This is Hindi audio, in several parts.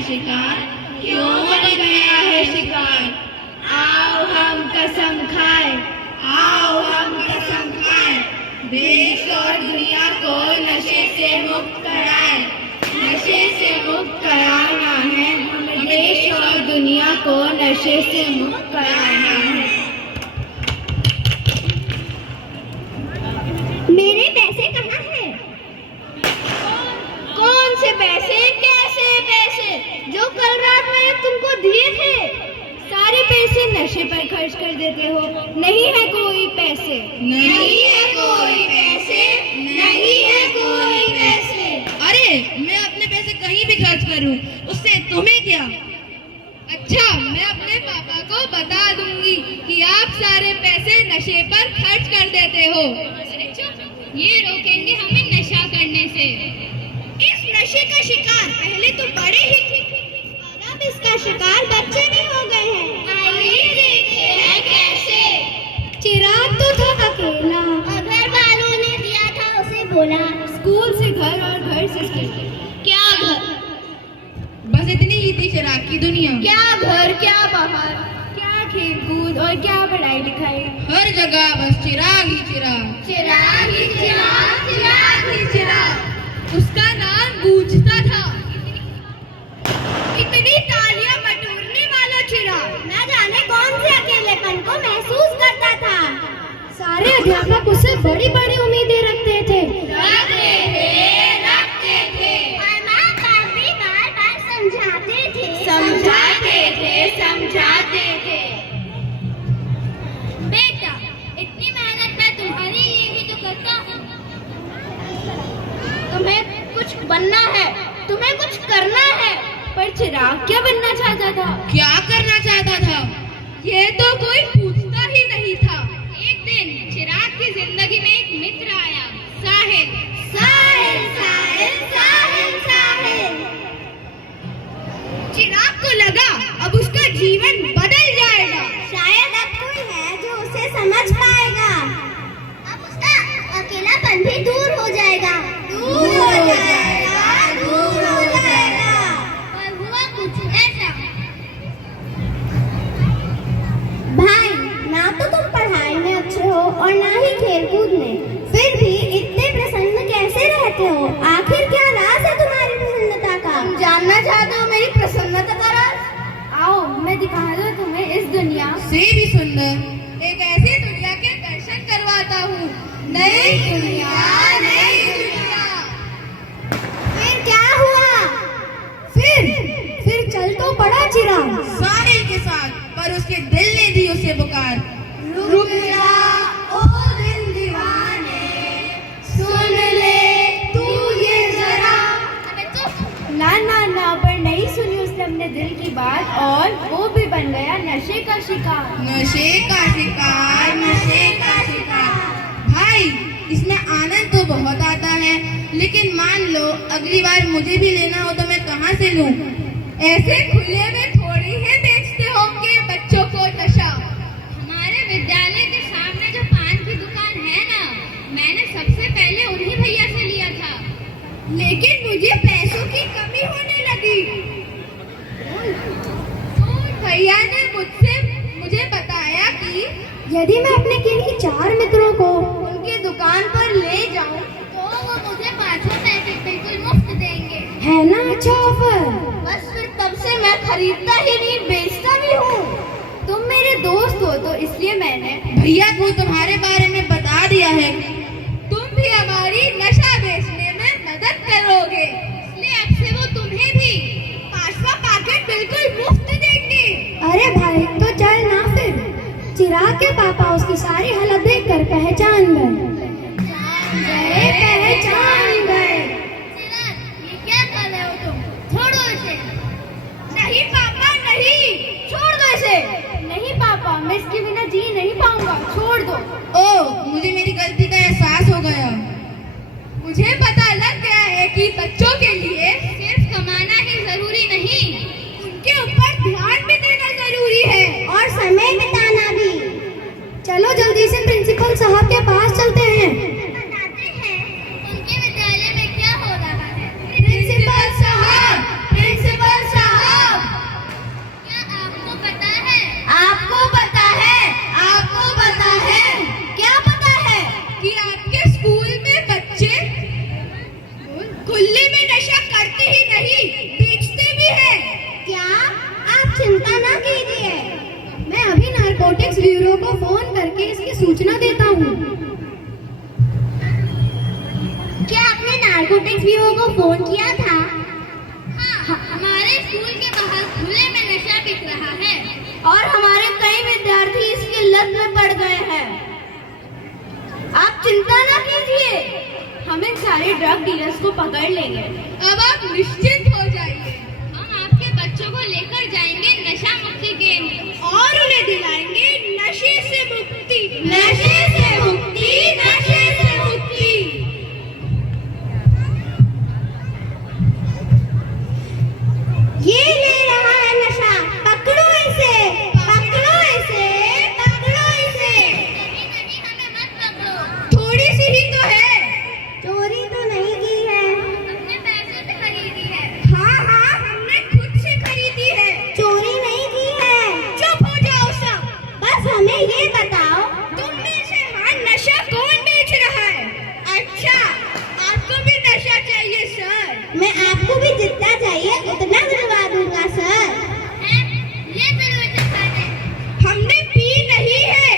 है शिकार, क्यों बन गया है शिकार। आओ हम कसम खाए, आओ हम कसम खाए, देश और दुनिया को नशे से मुक्त कराए। नशे से मुक्त कराना है हमें, देश और दुनिया को नशे से मुक्त कराना है। मेरे पैसे कहाँ हैं? कौन से पैसे, कैसे पैसे? जो कल रात मैंने तुमको दिए थे। सारे पैसे नशे पर खर्च कर देते हो। नहीं है कोई पैसे, नहीं है कोई पैसे, नहीं है कोई पैसे। अरे मैं अपने पैसे कहीं भी खर्च करूं, उससे तुम्हें क्या? अच्छा, मैं अपने पापा को बता दूंगी कि आप सारे पैसे नशे पर खर्च कर देते हो। ये रोकेंगे हमें नशा करने से। इस नशे का शिकार पहले तो बड़े ही थे, और अब इसका शिकार बच्चे भी हो गए हैं। आइए देखते हैं कैसे। चिराग तो था अकेला, घर वालों ने दिया था उसे बोला। स्कूल से घर और घर से स्कूल। क्या घर, बस इतनी ही थी चिराग की दुनिया। क्या घर, क्या बाहर, क्या खेल कूद और क्या पढ़ाई लिखाई। हर जगह बस चिराग ही चिराग। चिराग ही चिराग, चिराग ही चिराग। उसका नाम गूंजता था। इतनी तालियां बटोरने वाला चिराग न जाने कौन से अकेलेपन को महसूस करता था। सारे अध्यापक उससे बड़ी बड़ी उम्मीदें रखते थे। रखते थे। और माँ बाप भी बार बार समझाते थे। बेटा, इतनी मेहनत मैं तुम्हारे लिए ही तो करता हूँ। तुम्हें कुछ बनना है, तुम्हें कुछ करना है। पर चिराग क्या बनना चाहता था? क्या करना चाहता था, ये तो कोई पूछता ही नहीं था। एक दिन चिराग की जिंदगी में एक मित्र आया, साहिल। चिराग को लगा अब उसका जीवन बदल जाएगा। शायद अब कोई है जो उसे समझ पाएगा। अब उसका अकेलापन भी दूर हो जाएगा। दूर हो जाएगा। और हुआ कुछ ऐसा। भाई, ना तो तुम पढ़ाई में अच्छे हो और ना ही खेलकूद में, फिर भी इतने प्रसन्न कैसे रहते हो? आखिर क्या राज है तुम्हारी प्रसन्नता का? तुम जानना चाहते हो मेरी प्रसन्नता का राज? आओ मैं दिखा दूं तुम्हें इस दुनिया से भी सुंदर एक ऐसी दुनिया के दर्शन करवाता हूँ। नई दुनिया, नई दुनिया। फिर क्या हुआ? फिर चल तो पड़ा चिराग साहिल के साथ, पर उसके दिल ने दी उसे पुकार। रुक जा ओ दिल दीवाने, सुन ले तू ये जरा। ना पर नहीं सुनी उसने अपने दिल की बात, और वो भी बन गया नशे का शिकार। नशे का शिकार, नशे का शिकार। भाई, इसमें आनंद तो बहुत आता है, लेकिन मान लो अगली बार मुझे भी लेना हो तो मैं कहाँ से लूँ? ऐसे खुले में थोड़ी ही बेचते होंगे बच्चों को नशा। हमारे विद्यालय के सामने जो पान की दुकान है ना, मैंने सबसे पहले उन्हीं भैया से लिया था। लेकिन मुझे पैसों की कमी होने लगी, तो भैया ने मुझे बताया कि यदि मैं अपने किन्हीं 4 मित्रों को उनकी दुकान पर ले जाऊं तो वो मुझे 5 पैसे बिल्कुल मुफ्त देंगे। है ना अच्छा ऑफर। बस फिर तब से मैं खरीदता ही नहीं, बेचता भी हूँ। तुम मेरे दोस्त हो तो इसलिए मैंने भैया को तुम्हारे बारे में बता दिया है। तुम भी हमारी नशा बेचने में मदद करोगे, इसलिए अब से वो तुम्हें भी 5वां पैकेट बिल्कुल मुफ्त देंगे। अरे भाई तो चल ना फिर। चिराग के पापा उसकी सारी हालत देखकर पहचान गए। चिराग, ये क्या कर रहे हो तुम? छोड़ो इसे। नहीं पापा नहीं, छोड़ दो इसे। नहीं पापा, मैं इसके बिना जी नहीं पाऊंगा, छोड़ दो। ओह, मुझे मेरी गलती का एहसास हो गया। मुझे पता लग गया है कि बच्चों के लिए सिर्फ कमाना ही जरूरी नहीं, उनके ऊपर ध्यान भी देना जरूरी है, और समय बिताना भी। चलो जल्दी से प्रिंसिपल साहब के पास चलते हैं। बताते हैं उनके विद्यालय में क्या हो रहा है। प्रिंसिपल साहब, प्रिंसिपल साहब। ब्यूरो को फोन करके इसकी सूचना देता हूँ। क्या आपने नारकोटिक्स ब्यूरो को फोन किया था? हाँ, हमारे स्कूल के बाहर खुले में नशा बिक रहा है और हमारे कई विद्यार्थी इसकी लत में पड़ गए हैं। आप चिंता न कीजिए, हम इन सारे ड्रग डीलर्स को पकड़ लेंगे। अब आप निश्चिंत हो जाइए। हम आपके बच्चों को लेकर जाएंगे नशा मुक्ति केंद्र और उन्हें दिलाएंगे नशे से मुक्ति, नशे से मुक्ति, नशे से मुक्ति। ये ले रहा है नशा, पकड़ो इसे, पकड़ो इसे, पकड़ो इसे। नहीं, हमें मत पकड़ो। थोड़ी सी ही तो है, चोरी तो नहीं की है। अपने पैसे से खरीदी है। हाँ हाँ, हमने खुद से खरीदी है, चोरी नहीं की है। चुप हो जाओ सब, बस हमें ये बताओ, तुम में से हाँ नशा कौन बेच रहा है? अच्छा, आपको भी नशा चाहिए सर? मैं आपको भी जितना चाहिए उतना दिलवा दूंगा सर। ये जरूर सकता है। हमने पी नहीं है,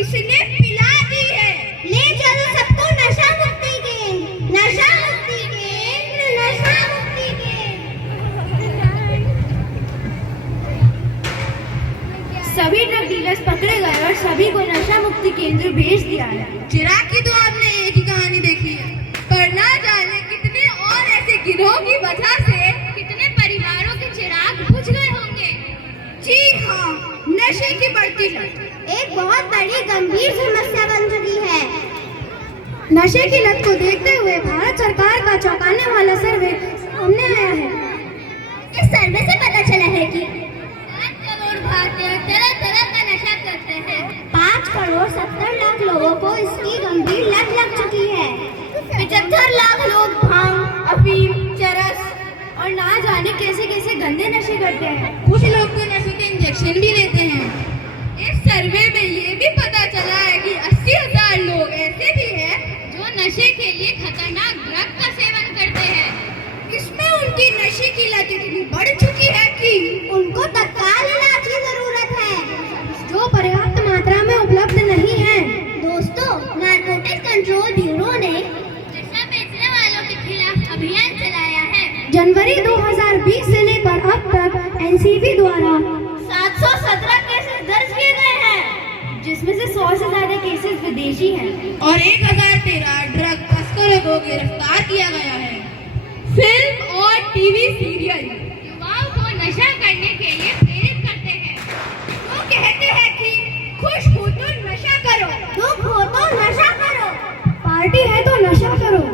इसने पिला दी है। ले चलो सबको नशा मुक्ति केंद्र, नशा मुक्ति केंद्र, नशा मुक्ति केंद्र। सभी ड्रग डीलर्स पकड़े गए और सभी को नशा मुक्ति केंद्र भेज दिया है। चिराग की तो आपने एक ही कहानी देखी है, पर ना जाने कितने और ऐसे गिरोह की वजह से कितने परिवारों के चिराग बुझ गए होंगे। जी हाँ, नशे की बढ़ती लत एक बहुत बड़ी गंभीर समस्या बन चुकी है। नशे की लत को देखते हुए भारत सरकार का चौंकाने वाला सर्वे सामने आया है। इस सर्वे से पता चला है कि 5 करोड़ भारतीय तरह तरह का नशा करते हैं। 5 करोड़ 70 लाख लोगों को इसकी गंभीर लत लग चुकी है। 75 लाख लोग भांग, अफीम, चरस और ना जाने कैसे कैसे गंदे नशे करते हैं। कुछ लोग तो नशे के इंजेक्शन भी लेते हैं। इस सर्वे में ये भी पता चला है कि 80,000 लोग ऐसे भी हैं जो नशे के लिए खतरनाक ड्रग का सेवन करते हैं। इसमें उनकी नशे की लत इतनी बढ़ चुकी है कि उनको तत्काल इलाज की जरूरत है, जो पर्याप्त मात्रा में उपलब्ध नहीं है। दोस्तों, नारकोटिक्स कंट्रोल ब्यूरो ने नशा बेचने वालों के खिलाफ अभियान चलाया है। जनवरी 2020 से लेकर अब तक एनसीबी द्वारा 717 केसेस दर्ज किए गए हैं, जिसमें से 100 से ज्यादा केसेस विदेशी हैं। और 1013 ड्रग तस्करों को गिरफ्तार किया गया है। फिल्म और टीवी सीरियल युवाओं को नशा करने के लिए प्रेरित करते हैं। वो कहते हैं कि खुश हो तो नशा करो, दुख हो तो नशा करो, पार्टी है तो नशा करो।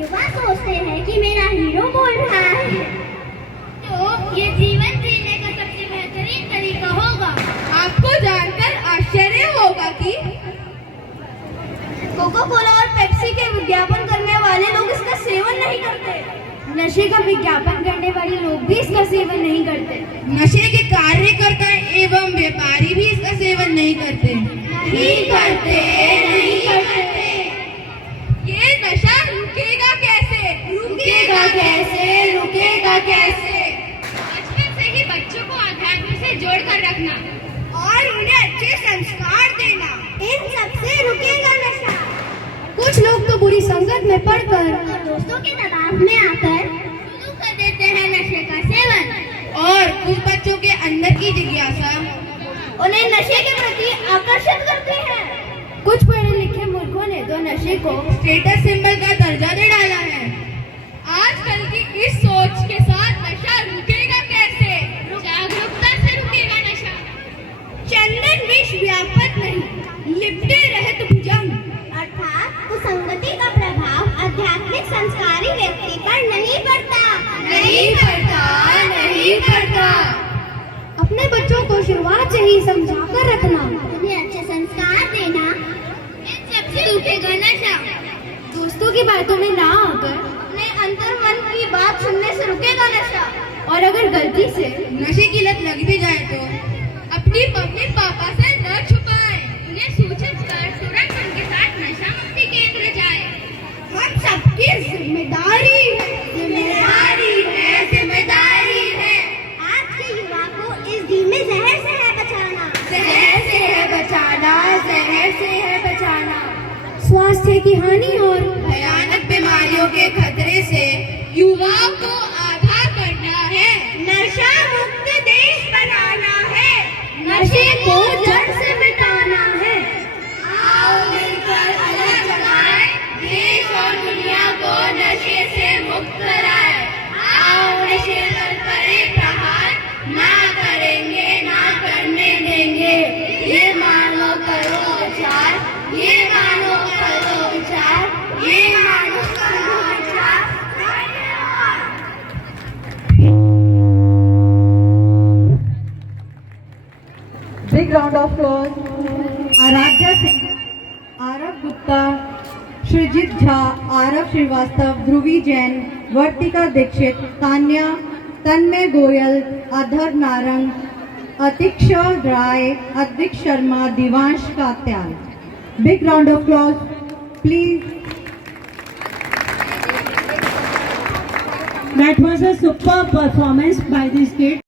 युवा सोचते हैं कि मेरा हीरो बोल रहा है, तो ये जीवन जीने का सबसे बेहतरीन तरीका होगा। आपको जानकर आश्चर्य होगा कि कोका कोला और पेप्सी के विज्ञापन करने वाले लोग इसका सेवन नहीं करते। नशे का विज्ञापन करने वाले लोग भी इसका सेवन नहीं करते। नशे के कार्यकर्ता एवं व्यापारी भी इसका सेवन नहीं करते। नहीं करते, नहीं करते। ये नशा रुकेगा कैसे? रुकेगा कैसे, रुकेगा कैसे? बचपन से ही बच्चों को अध्यात्म से जोड़कर रखना और उन्हें अच्छे संस्कार देना, इन सबसे रुकेगा नशा। कुछ लोग तो बुरी संगत में पड़कर और दोस्तों के दबाव में आकर शुरू कर देते हैं नशे का सेवन। और कुछ बच्चों के अंदर की जिज्ञासा उन्हें नशे के प्रति आकर्षित करते हैं। कुछ पढ़े लिखे मूर्खों ने तो नशे को स्टेटस सिंबल का दर्जा दे डाला है। आजकल की इस सोच के साथ नशा रुकेगा कैसे? जागरूकता से रुकेगा नशा। चंदन विष व्यापक नहीं, लिपटे रहत भुजंग, अर्थात कुसंगति का प्रभाव आध्यात्मिक संस्कारी व्यक्ति पर नहीं पड़ता, नहीं पड़ता, नहीं पड़ता। अपने बच्चों को शुरुआत से ही समझाकर रखना, उन्हें अच्छे संस्कार देना, इन सबसे रुकेगा नशा। दोस्तों की बातों में ना आकर अपने अंतर मन की बात सुनने से रुकेगा नशा। और अगर गलती से नशे की लत लग भी जाए तो अपनी मम्मी पापा से न छुपाएं। उन्हें सूचित कर तुरंत उनके साथ नशा मुक्ति केंद्र जाए। हम सबकी जिम्मेदारी है, जिम्मेदारी है, जिम्मेदारी है। आज के युवा को इस धीमे जहर से है बचाना, जहर से स्वास्थ्य की हानि और भयानक बीमारियों के खतरे से युवाओं को आगाह करना है। नशा मुक्त देश बनाना है। नशे को जड़ से मिटाना है। आओ मिलकर अलग लगाएं, देश और दुनिया को नशे से मुक्त कराएं। आओ नशे पर करें प्रहार, ना करेंगे ना करने देंगे। ये मानो करो विचार, ये मानो करो विचार, ये मानो करो विचार। Big round of applause. Aaradhya Singh, Aarav Gupta, Sreejith Jha, Aarav Srivastava, ध्रुवी जैन, वर्तिका दीक्षित, तान्या, तन्मय गोयल, अधर नारंग, अतिक्षा राय, Advik Sharma, Divansh Katyal. Big round of applause, please. That was a superb performance by these kids.